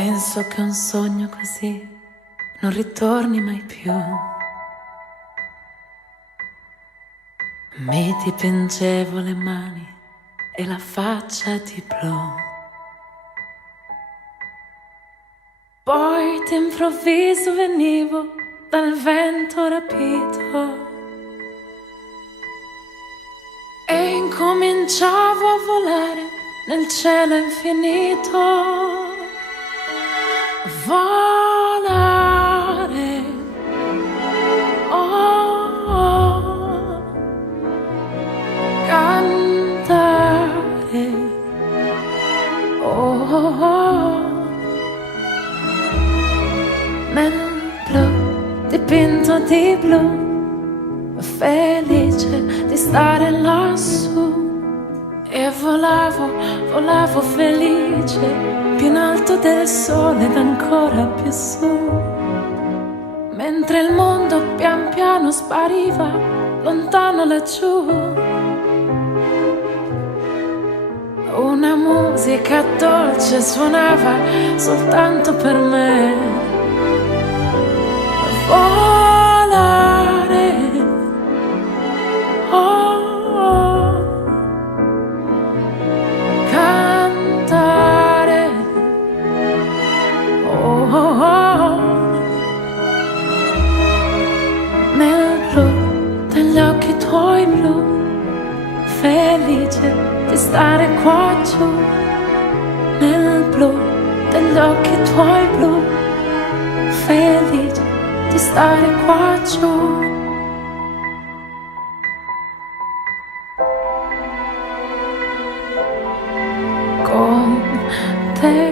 Penso che un sogno così non ritorni mai più. Mi dipingevo le mani e la faccia di blu. Poi d'improvviso venivo dal vento rapito e incominciavo a volare nel cielo infinito. Volare, oh, cantare, oh, nel blu, dipinto di blu, felice di stare lassù. E volavo felice, più in alto del sole ed ancora più su. Mentre il mondo pian piano spariva, lontano laggiù. Una musica dolce suonava soltanto per me. Volare, oh, nel blu degli occhi tuoi blu, felice di stare qua giù. Nel blu degli occhi tuoi blu, felice di stare qua giù. Con te.